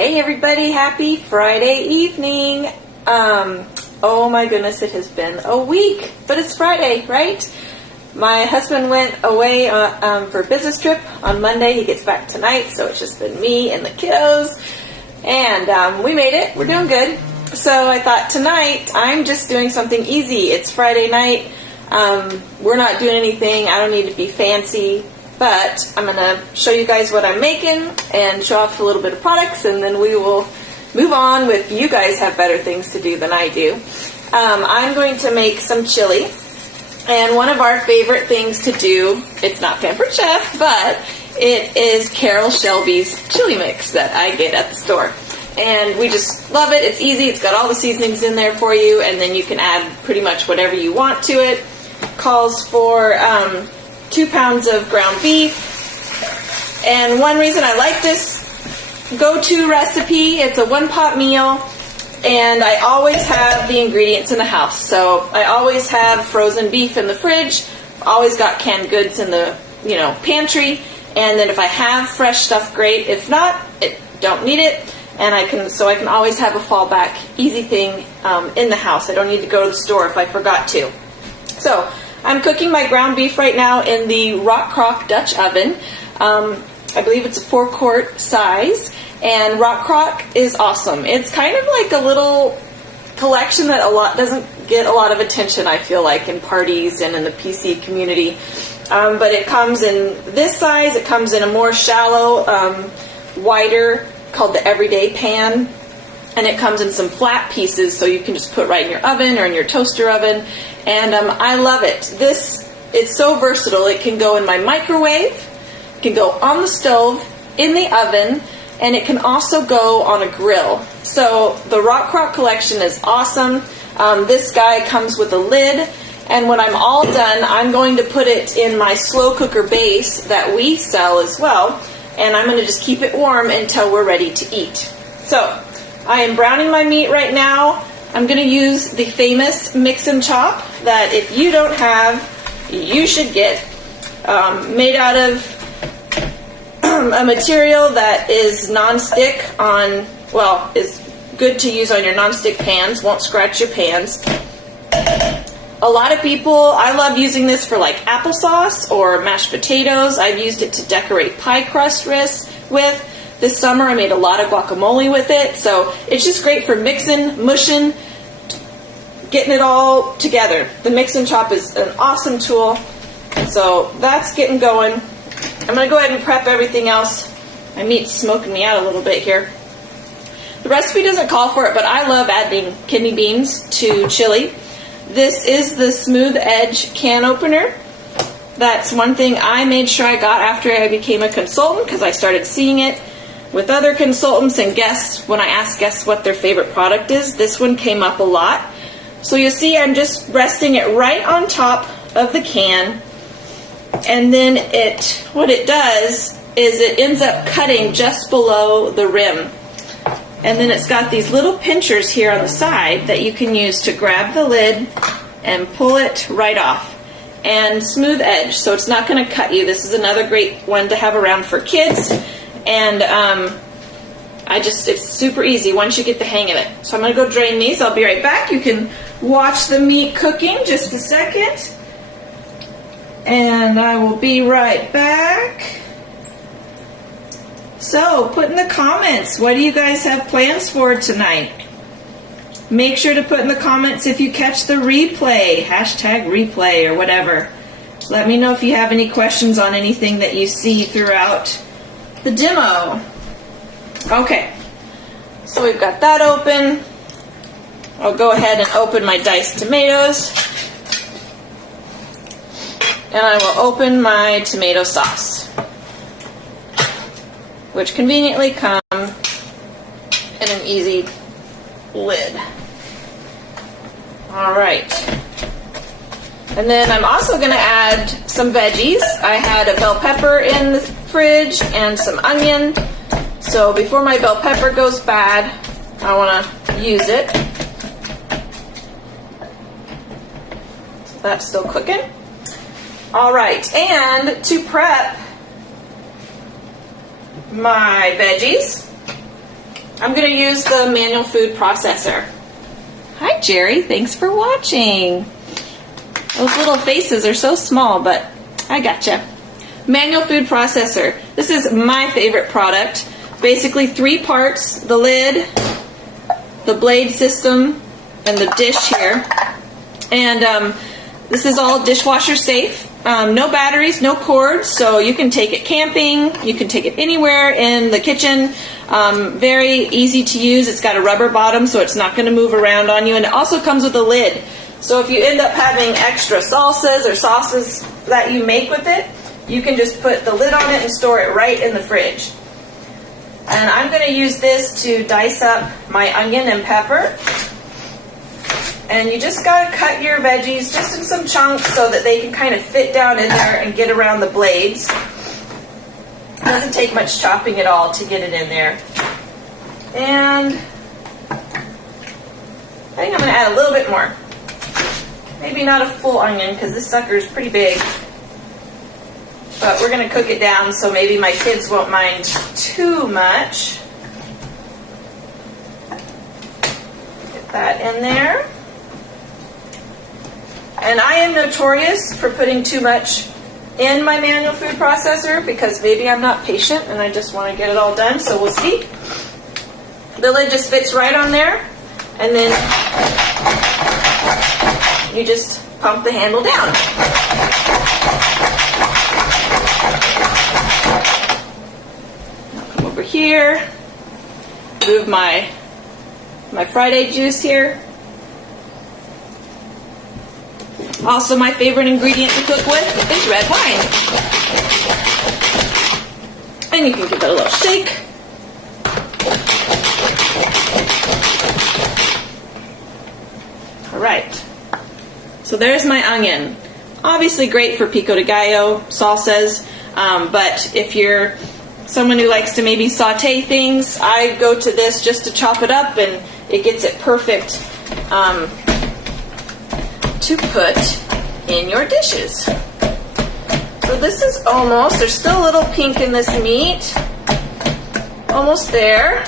Hey everybody, happy Friday evening. Oh my goodness, it has been a week, but it's Friday, right? My husband went away for a business trip on Monday. He gets back tonight, so it's just been me and the kiddos. And we made it. We're doing good. So I thought tonight I'm just doing something easy. It's Friday night. We're not doing anything. I don't need to be fancy. But I'm going to show you guys what I'm making and show off a little bit of products, and then we will move on with you guys have better things to do than I do. I'm going to make some chili, and one of our favorite things to do, it's not Pampered Chef, but it is Carol Shelby's chili mix that I get at the store. And we just love it. It's easy. It's got all the seasonings in there for you, and then you can add pretty much whatever you want to it. Calls for 2 pounds of ground beef. And one reason I like this go-to recipe, it's a one-pot meal, and I always have the ingredients in the house. So I always have frozen beef in the fridge, always got canned goods in the pantry, and then if I have fresh stuff, great. If not, don't need it, and I can always have a fallback, easy thing in the house. I don't need to go to the store if I forgot to. So I'm cooking my ground beef right now in the Rock Crock Dutch oven. I believe it's a 4-quart size, and Rock Crock is awesome. It's kind of like a little collection that doesn't get a lot of attention, I feel like, in parties and in the PC community. But it comes in this size. It comes in a more shallow, wider, called the Everyday Pan. And it comes in some flat pieces, so you can just put right in your oven or in your toaster oven. And I love it. It's so versatile. It can go in my microwave, it can go on the stove, in the oven, and it can also go on a grill. So the Rock Crock collection is awesome. This guy comes with a lid, and when I'm all done, I'm going to put it in my slow cooker base that we sell as well, and I'm going to just keep it warm until we're ready to eat. So I am browning my meat right now. I'm going to use the famous Mix and Chop that if you don't have, you should get. Made out of a material that is non-stick is good to use on your non-stick pans, won't scratch your pans. A lot of people, I love using this for like applesauce or mashed potatoes. I've used it to decorate pie crust with. This summer I made a lot of guacamole with it, so it's just great for mixing, mushing, getting it all together. The Mix and Chop is an awesome tool, so that's getting going. I'm going to go ahead and prep everything else. My meat's smoking me out a little bit here. The recipe doesn't call for it, but I love adding kidney beans to chili. This is the Smooth Edge can opener. That's one thing I made sure I got after I became a consultant, because I started seeing it with other consultants and guests. When I ask guests what their favorite product is, this one came up a lot. So you see I'm just resting it right on top of the can, and then what it does is it ends up cutting just below the rim. And then it's got these little pinchers here on the side that you can use to grab the lid and pull it right off. And Smooth Edge, so it's not going to cut you. This is another great one to have around for kids. And it's super easy once you get the hang of it. So I'm going to go drain these. I'll be right back. You can watch the meat cooking just a second. And I will be right back. So put in the comments, what do you guys have plans for tonight? Make sure to put in the comments if you catch the replay, #replay or whatever. Let me know if you have any questions on anything that you see throughout the demo. Okay, so we've got that open. I'll go ahead and open my diced tomatoes. And I will open my tomato sauce, which conveniently come in an easy lid. All right. And then I'm also going to add some veggies. I had a bell pepper in the fridge and some onion. So before my bell pepper goes bad, I want to use it. So that's still cooking. All right, and to prep my veggies, I'm going to use the manual food processor. Hi, Jerry. Thanks for watching. Those little faces are so small, but I gotcha. Manual food processor. This is my favorite product. Basically 3 parts: the lid, the blade system, and the dish here. And this is all dishwasher safe. No batteries, no cords, so you can take it camping, you can take it anywhere in the kitchen. Very easy to use. It's got a rubber bottom, so it's not going to move around on you. And it also comes with a lid. So if you end up having extra salsas or sauces that you make with it, you can just put the lid on it and store it right in the fridge. And I'm going to use this to dice up my onion and pepper. And you just got to cut your veggies just in some chunks so that they can kind of fit down in there and get around the blades. It doesn't take much chopping at all to get it in there. And I think I'm going to add a little bit more. Maybe not a full onion because this sucker is pretty big. But we're going to cook it down so maybe my kids won't mind too much. Get that in there. And I am notorious for putting too much in my manual food processor because maybe I'm not patient and I just want to get it all done, so we'll see. The lid just fits right on there, and then you just pump the handle down. I'll come over here, move my Friday juice here. Also, my favorite ingredient to cook with is red wine. And you can give it a little shake. Alright. So there's my onion. Obviously great for pico de gallo, salsas, but if you're someone who likes to maybe saute things, I go to this just to chop it up, and it gets it perfect to put in your dishes. So this is almost, there's still a little pink in this meat. Almost there.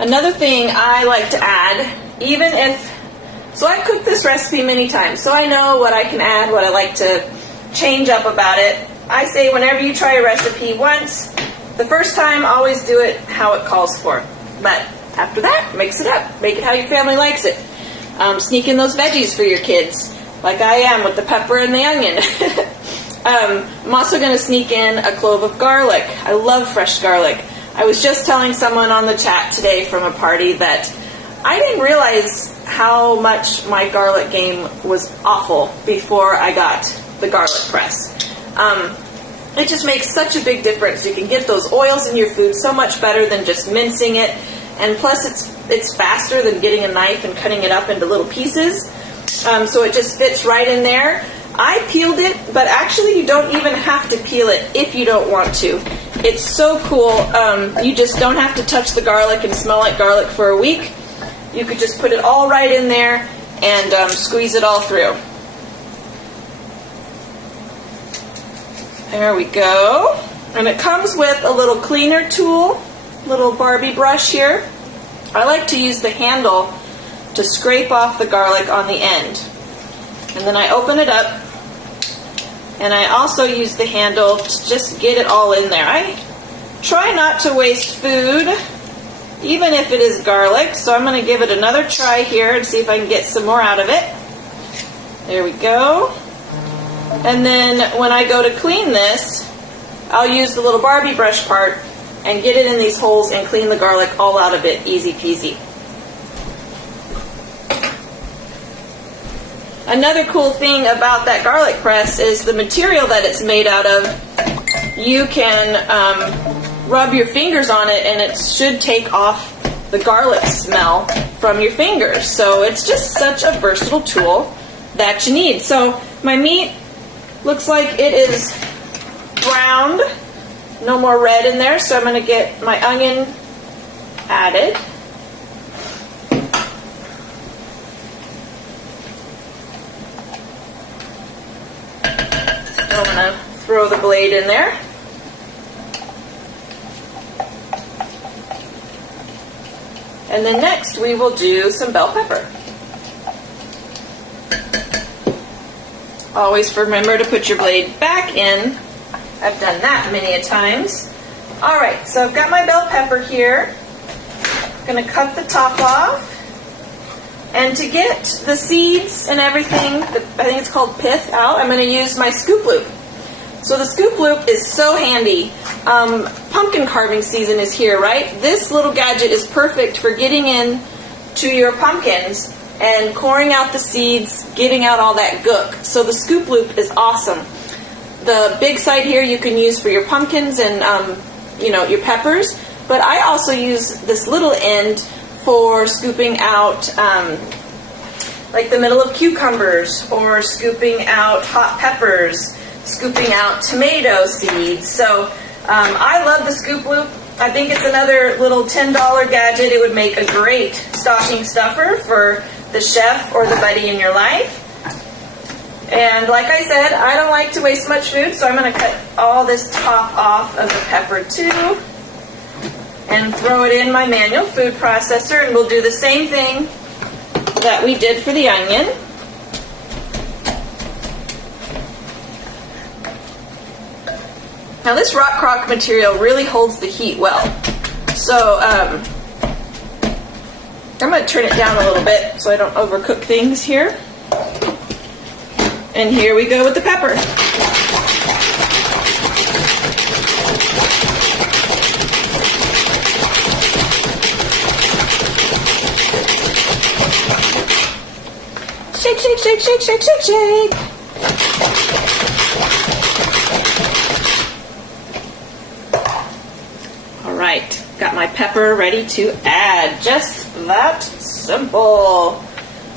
Another thing I like to add, even if, so I've cooked this recipe many times, so I know what I can add, what I like to change up about it. I say whenever you try a recipe once, the first time always do it how it calls for. But after that, mix it up. Make it how your family likes it. Sneak in those veggies for your kids, like I am with the pepper and the onion. I'm also going to sneak in a clove of garlic. I love fresh garlic. I was just telling someone on the chat today from a party that I didn't realize how much my garlic game was awful before I got the garlic press. It just makes such a big difference. You can get those oils in your food so much better than just mincing it. And plus it's faster than getting a knife and cutting it up into little pieces. So it just fits right in there. I peeled it, but actually you don't even have to peel it if you don't want to. It's so cool. You just don't have to touch the garlic and smell like garlic for a week. You could just put it all right in there and squeeze it all through. There we go. And it comes with a little cleaner tool, little Barbie brush here. I like to use the handle to scrape off the garlic on the end. And then I open it up, and I also use the handle to just get it all in there. I try not to waste food, even if it is garlic, so I'm going to give it another try here and see if I can get some more out of it. There we go. And then when I go to clean this, I'll use the little Barbie brush part and get it in these holes and clean the garlic all out of it, easy peasy. Another cool thing about that garlic press is the material that it's made out of. You can rub your fingers on it and it should take off the garlic smell from your fingers. So it's just such a versatile tool that you need. So my meat looks like it is browned. No more red in there, so I'm going to get my onion added. I'm going to throw the blade in there. And then next we will do some bell pepper. Always remember to put your blade back in. I've done that many a times. Alright, so I've got my bell pepper here. I'm going to cut the top off. And to get the seeds and everything, I think it's called pith, out, I'm going to use my scoop loop. So the scoop loop is so handy. Pumpkin carving season is here, right? This little gadget is perfect for getting in to your pumpkins and coring out the seeds, getting out all that gook. So the scoop loop is awesome. The big side here you can use for your pumpkins and your peppers, but I also use this little end for scooping out like the middle of cucumbers, or scooping out hot peppers, scooping out tomato seeds. So I love the scoop loop. I think it's another little $10 gadget. It would make a great stocking stuffer for the chef or the buddy in your life. And like I said, I don't like to waste much food, so I'm going to cut all this top off of the pepper too and throw it in my manual food processor, and we'll do the same thing that we did for the onion. Now this rock crock material really holds the heat well. So I'm going to turn it down a little bit so I don't overcook things here. And here we go with the pepper. Shake, shake, shake, shake, shake, shake, shake. All right, got my pepper ready to add. Just that simple.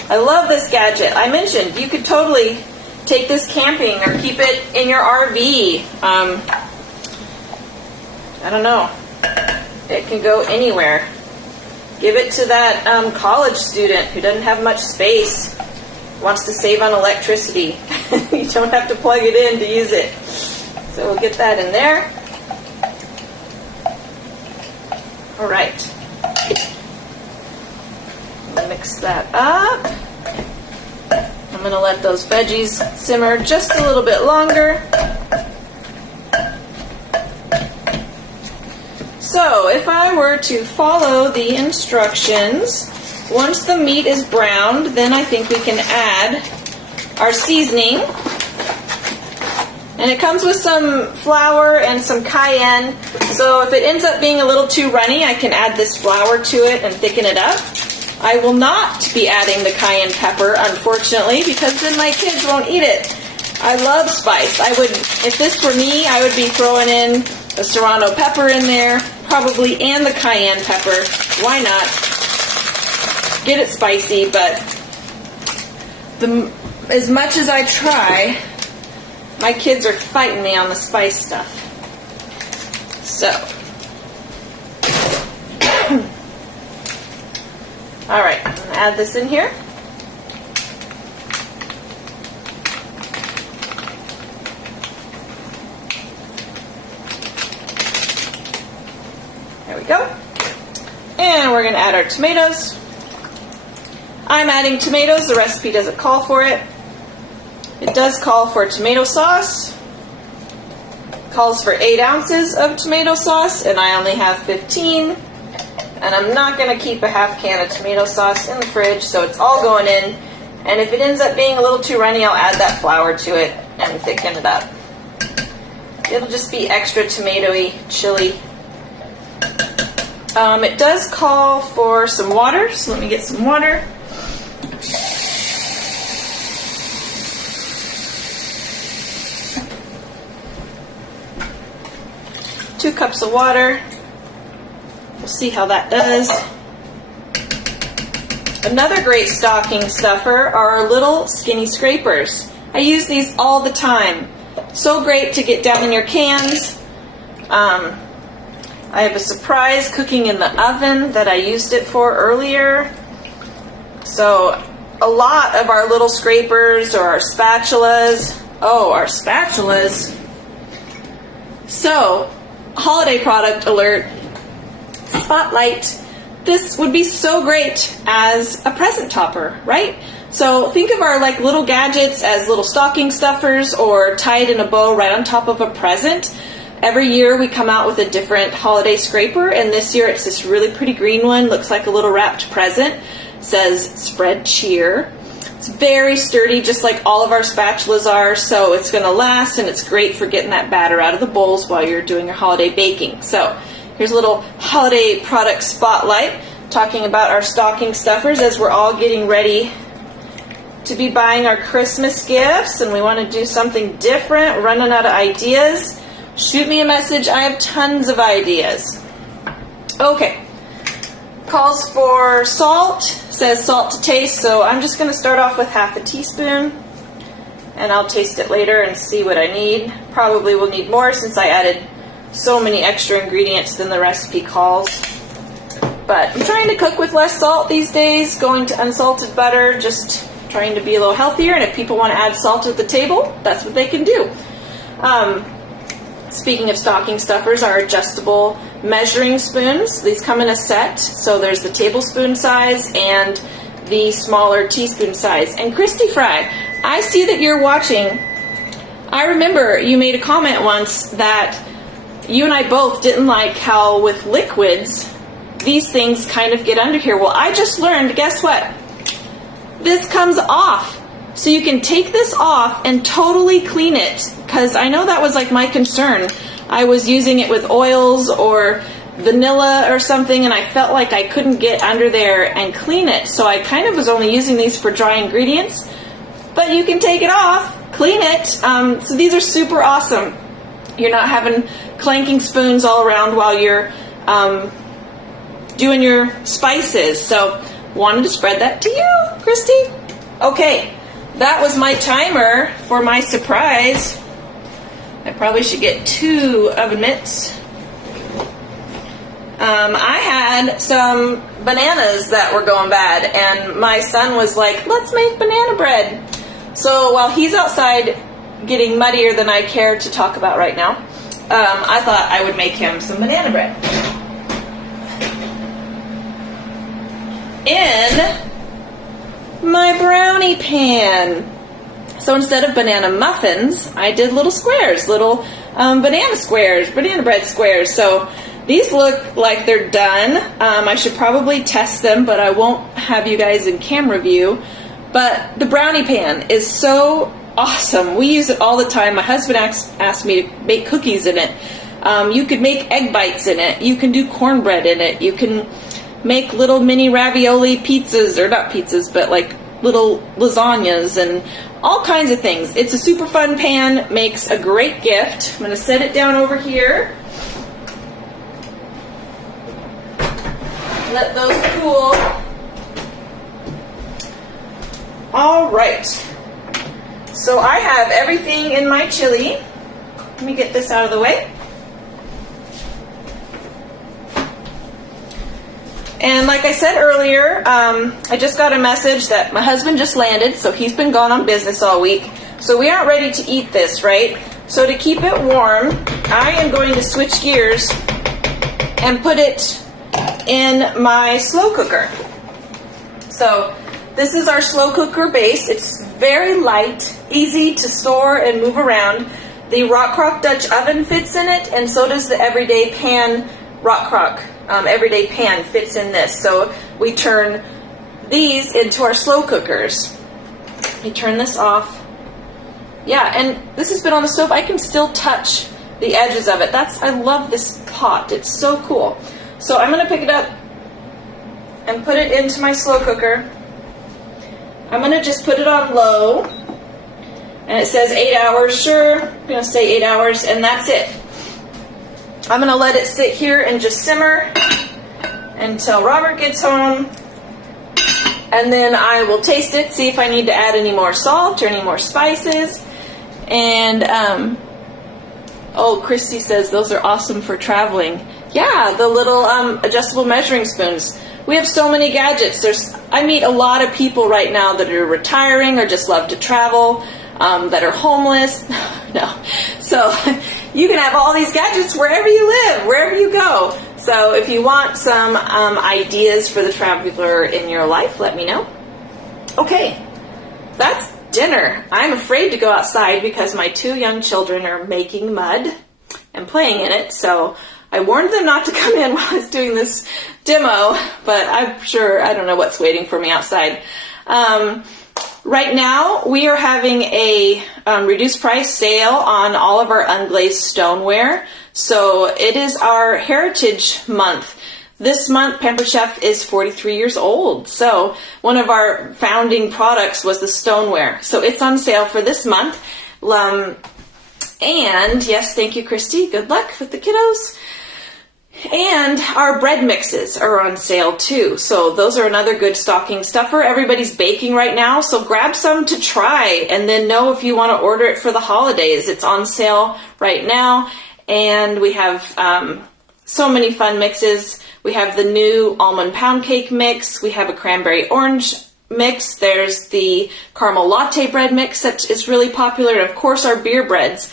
I love this gadget. I mentioned you could totally take this camping or keep it in your RV. I don't know. It can go anywhere. Give it to that college student who doesn't have much space, wants to save on electricity. You don't have to plug it in to use it. So we'll get that in there. All right. Mix that up. I'm going to let those veggies simmer just a little bit longer. So if I were to follow the instructions, once the meat is browned, then I think we can add our seasoning. And it comes with some flour and some cayenne. So if it ends up being a little too runny, I can add this flour to it and thicken it up. I will not be adding the cayenne pepper, unfortunately, because then my kids won't eat it. I love spice. If this were me, I would be throwing in the serrano pepper in there, probably, and the cayenne pepper. Why not? Get it spicy, but as much as I try, my kids are fighting me on the spice stuff. So, all right, I'm going to add this in here. There we go. And we're going to add our tomatoes. I'm adding tomatoes. The recipe doesn't call for it. It does call for tomato sauce. It calls for 8 ounces of tomato sauce, and I only have 15. And I'm not going to keep a half can of tomato sauce in the fridge, so it's all going in. And if it ends up being a little too runny, I'll add that flour to it and thicken it up. It'll just be extra tomatoey, chili. It does call for some water, so let me get some water. Two cups of water. We'll see how that does. Another great stocking stuffer are our little skinny scrapers. I use these all the time. So great to get down in your cans. I have a surprise cooking in the oven that I used it for earlier. So a lot of our little scrapers or our spatulas. Oh, our spatulas. So, holiday product alert. Spotlight. this would be so great as a present topper, right? So think of our like little gadgets as little stocking stuffers or tied in a bow right on top of a present. Every year we come out with a different holiday scraper, and this year it's this really pretty green one, looks like a little wrapped present. It says spread cheer. It's very sturdy, just like all of our spatulas are, so it's going to last, and it's great for getting that batter out of the bowls while you're doing your holiday baking. So here's a little holiday product spotlight talking about our stocking stuffers as we're all getting ready to be buying our Christmas gifts, and we want to do something different, running out of ideas. Shoot me a message. I have tons of ideas. Okay. Calls for salt. Says salt to taste, so I'm just going to start off with half a teaspoon, and I'll taste it later and see what I need. Probably will need more since I added so many extra ingredients than the recipe calls. But I'm trying to cook with less salt these days, going to unsalted butter, just trying to be a little healthier, and if people want to add salt at the table, that's what they can do. Speaking of stocking stuffers, our adjustable measuring spoons. These come in a set, so there's the tablespoon size and the smaller teaspoon size. And Christy Fry, I see that you're watching. I remember you made a comment once that you and I both didn't like how with liquids, these things kind of get under here. Well, I just learned, guess what? This comes off. So you can take this off and totally clean it, because I know that was like my concern. I was using it with oils or vanilla or something, and I felt like I couldn't get under there and clean it. So I kind of was only using these for dry ingredients, but you can take it off, clean it. So these are super awesome. You're not having clanking spoons all around while you're doing your spices. So wanted to spread that to you, Christy. Okay. That was my timer for my surprise. I probably should get 2 oven mitts. I had some bananas that were going bad, and my son was like, let's make banana bread. So while he's outside getting muddier than I care to talk about right now, I thought I would make him some banana bread. In my brownie pan. So instead of banana muffins, I did little squares, little banana bread squares. So these look like they're done. I should probably test them, but I won't have you guys in camera view. But the brownie pan is so awesome. We use it all the time. My husband asked me to make cookies in it. You could make egg bites in it. You can do cornbread in it. You can make little mini ravioli pizzas, or not pizzas, but like little lasagnas and all kinds of things. It's a super fun pan, makes a great gift. I'm going to set it down over here. Let those cool. All right. So I have everything in my chili. Let me get this out of the way. And like I said earlier, I just got a message that my husband just landed, so he's been gone on business all week. So we aren't ready to eat this, right? So to keep it warm, I am going to switch gears and put it in my slow cooker. So this is our slow cooker base. It's very light, easy to store and move around. The Rock Crock Dutch oven fits in it, and so does the Everyday Pan Rock Crock. Everyday Pan fits in this. So we turn these into our slow cookers. You turn this off. Yeah, and this has been on the stove. I can still touch the edges of it. I love this pot. It's so cool. So I'm going to pick it up and put it into my slow cooker. I'm going to just put it on low. And it says 8 hours. Sure, I'm going to say 8 hours, and that's it. I'm going to let it sit here and just simmer until Robert gets home. And then I will taste it, see if I need to add any more salt or any more spices. And, oh, Christy says those are awesome for traveling. Yeah, the little adjustable measuring spoons. We have so many gadgets. I meet a lot of people right now that are retiring or just love to travel, that are homeless. No. So you can have all these gadgets wherever you live, wherever you go. So if you want some ideas for the traveler in your life, let me know. Okay, that's dinner. I'm afraid to go outside because my 2 young children are making mud and playing in it. So I warned them not to come in while I was doing this demo, but I'm sure, I don't know what's waiting for me outside. Right now, we are having a reduced price sale on all of our unglazed stoneware. So it is our Heritage Month. This month, Pampered Chef is 43 years old. So one of our founding products was the stoneware. So it's on sale for this month. And yes, thank you, Christy. Good luck with the kiddos. And our bread mixes are on sale too. So those are another good stocking stuffer. Everybody's baking right now, so grab some to try and then know if you want to order it for the holidays. It's on sale right now. And we have so many fun mixes. We have the new almond pound cake mix. We have a cranberry orange mix. There's the caramel latte bread mix that is really popular. And of course our beer breads,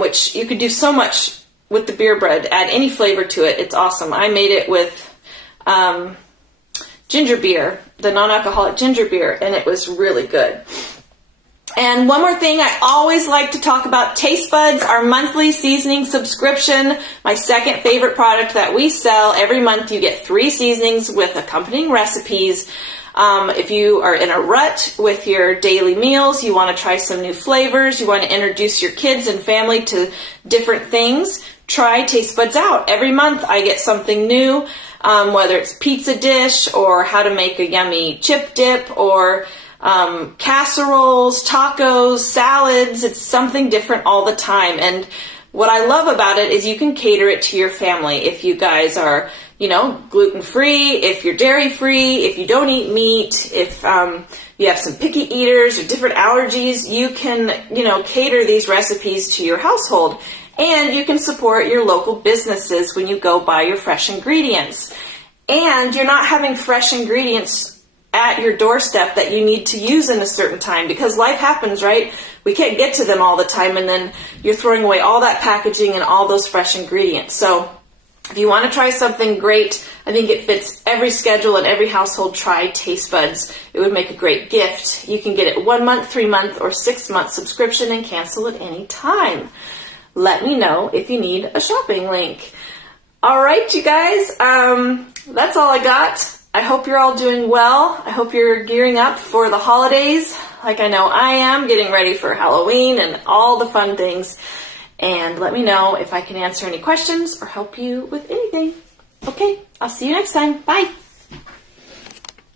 which you could do so much with the beer bread. Add any flavor to it. It's awesome. I made it with ginger beer, the non-alcoholic ginger beer, and it was really good. And one more thing I always like to talk about, Taste Buds, our monthly seasoning subscription, my second favorite product that we sell. Every month you get 3 seasonings with accompanying recipes. If you are in a rut with your daily meals, you want to try some new flavors, you want to introduce your kids and family to different things, try Taste Buds out. Every month I get something new, whether it's pizza dish or how to make a yummy chip dip or casseroles, tacos, salads. It's something different all the time. And what I love about it is you can cater it to your family. If you guys are, gluten-free, if you're dairy-free, if you don't eat meat, if you have some picky eaters or different allergies, you can, cater these recipes to your household. And you can support your local businesses when you go buy your fresh ingredients. And you're not having fresh ingredients at your doorstep that you need to use in a certain time because life happens, right? We can't get to them all the time, and then you're throwing away all that packaging and all those fresh ingredients. So if you want to try something great, I think it fits every schedule and every household. Try Taste Buds. It would make a great gift. You can get it 1 month, 3 month, or 6 month subscription and cancel at any time. Let me know if you need a shopping link. All right, you guys, that's all I got. I hope you're all doing well. I hope you're gearing up for the holidays, like I know I am, getting ready for Halloween and all the fun things. And let me know if I can answer any questions or help you with anything. Okay, I'll see you next time. Bye.